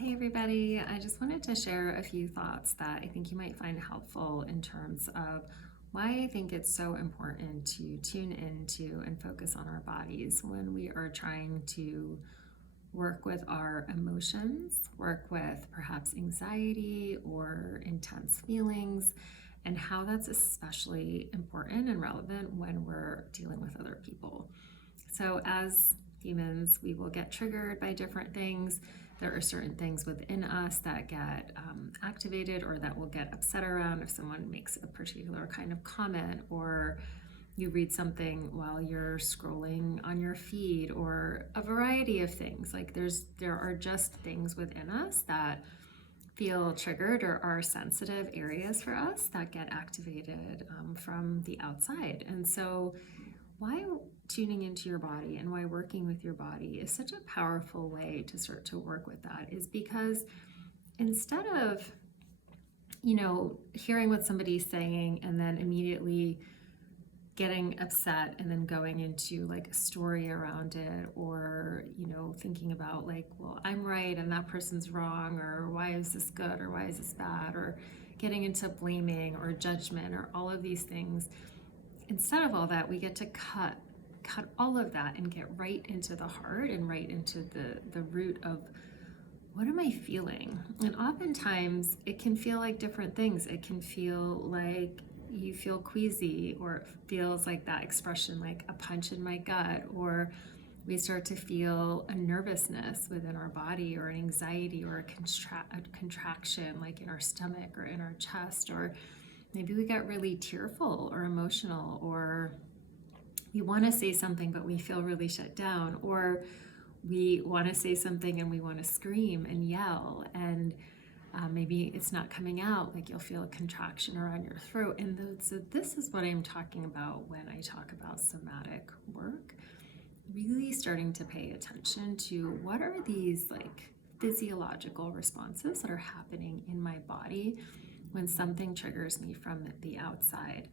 Hey everybody, I just wanted to share a few thoughts that I think you might find helpful in terms of why I think it's so important to tune into and focus on our bodies when we are trying to work with our emotions, work with perhaps anxiety or intense feelings, and how that's especially important and relevant when we're dealing with other people. So, as humans, we will get triggered by different things. There are certain things within us that get activated or that will get upset around if someone makes a particular kind of comment, or you read something while you're scrolling on your feed, or a variety of things. Like there are just things within us that feel triggered or are sensitive areas for us that get activated from the outside. And so why tuning into your body and why working with your body is such a powerful way to start to work with that is because instead of, hearing what somebody's saying and then immediately getting upset and then going into like a story around it, or thinking about like, well, I'm right and that person's wrong, or why is this good or why is this bad, or getting into blaming or judgment or all of these things, instead of all that, we get to cut all of that and get right into the heart and right into the root of what am I feeling. And oftentimes it can feel like different things. It can feel like you feel queasy, or it feels like that expression like a punch in my gut, or we start to feel a nervousness within our body, or an anxiety, or a contraction like in our stomach or in our chest, or maybe we get really tearful or emotional, or we want to say something but we feel really shut down, or we want to say something and we want to scream and yell, and maybe it's not coming out. Like you'll feel a contraction around your throat. And so this is what I'm talking about when I talk about somatic work. Really starting to pay attention to what are these like physiological responses that are happening in my body when something triggers me from the outside.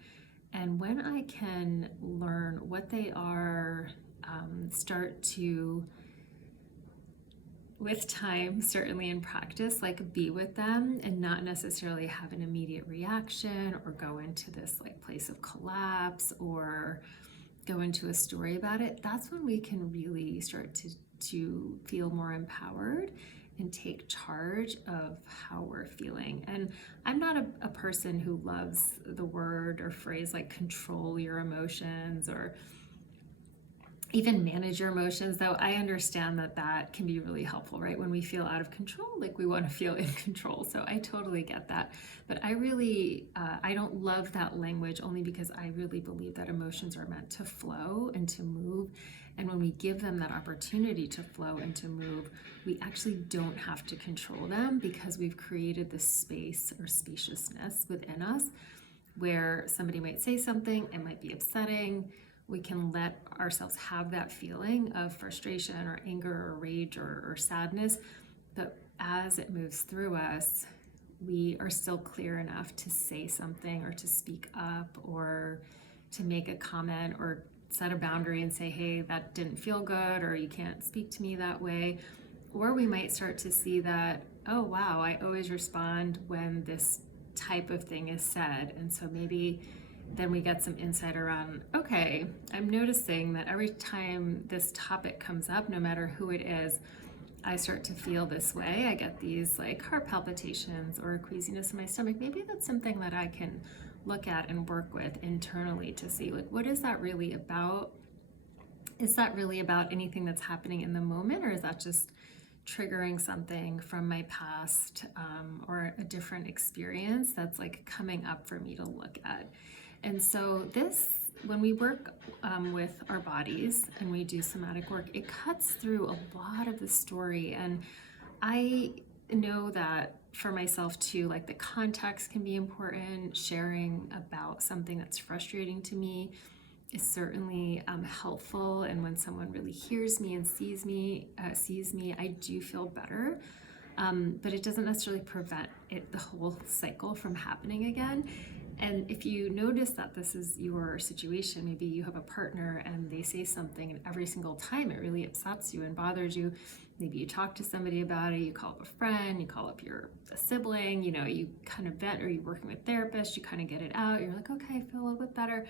And when I can learn what they are, start to, with time, certainly in practice, like be with them and not necessarily have an immediate reaction or go into this like place of collapse or go into a story about it, that's when we can really start to feel more empowered and take charge of how we're feeling. And I'm not a person who loves the word or phrase like control your emotions or even manage your emotions, though I understand that can be really helpful, right? When we feel out of control, like we want to feel in control. So I totally get that. But I really, I don't love that language, only because I really believe that emotions are meant to flow and to move. And when we give them that opportunity to flow and to move, we actually don't have to control them, because we've created this space or spaciousness within us where somebody might say something, it might be upsetting. We can let ourselves have that feeling of frustration or anger or rage or sadness. But as it moves through us, we are still clear enough to say something or to speak up or to make a comment or set a boundary and say, hey, that didn't feel good, or you can't speak to me that way. Or we might start to see that, oh, wow, I always respond when this type of thing is said. And so maybe then we get some insight around, okay, I'm noticing that every time this topic comes up, no matter who it is, I start to feel this way. I get these like heart palpitations or queasiness in my stomach. Maybe that's something that I can look at and work with internally to see, like, what is that really about? Is that really about anything that's happening in the moment, or is that just triggering something from my past, or a different experience that's like coming up for me to look at? And so when we work with our bodies and we do somatic work, it cuts through a lot of the story. And I know that for myself too, like the context can be important. Sharing about something that's frustrating to me is certainly helpful. And when someone really hears me and sees me, I do feel better. But it doesn't necessarily prevent the whole cycle from happening again. And if you notice that this is your situation, maybe you have a partner and they say something, and every single time it really upsets you and bothers you. Maybe you talk to somebody about it, you call up a friend, you call up a sibling, you kind of vent, or you're working with therapists, you kind of get it out. You're like, okay, I feel a little bit better.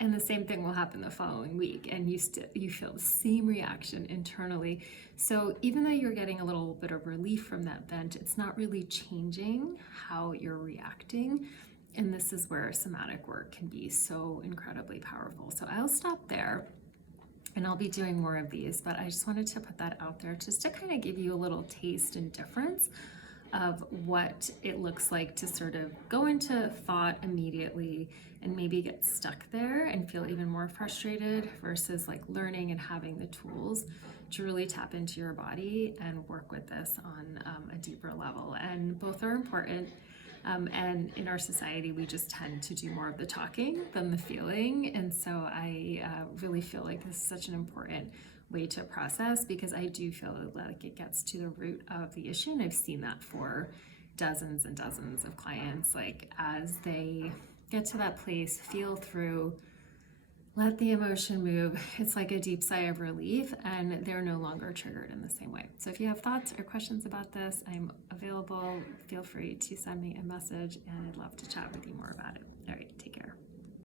And the same thing will happen the following week, and you feel the same reaction internally. So even though you're getting a little bit of relief from that vent, it's not really changing how you're reacting. And this is where somatic work can be so incredibly powerful. So I'll stop there, and I'll be doing more of these, but I just wanted to put that out there just to kind of give you a little taste and difference of what it looks like to sort of go into thought immediately and maybe get stuck there and feel even more frustrated, versus like learning and having the tools to really tap into your body and work with this on a deeper level. And both are important. And in our society, we just tend to do more of the talking than the feeling. And so I really feel like this is such an important way to process, because I do feel like it gets to the root of the issue. And I've seen that for dozens and dozens of clients, like as they get to that place, feel through, let the emotion move, it's like a deep sigh of relief, and they're no longer triggered in the same way. So if you have thoughts or questions about this, I'm available. Feel free to send me a message, and I'd love to chat with you more about it. All right.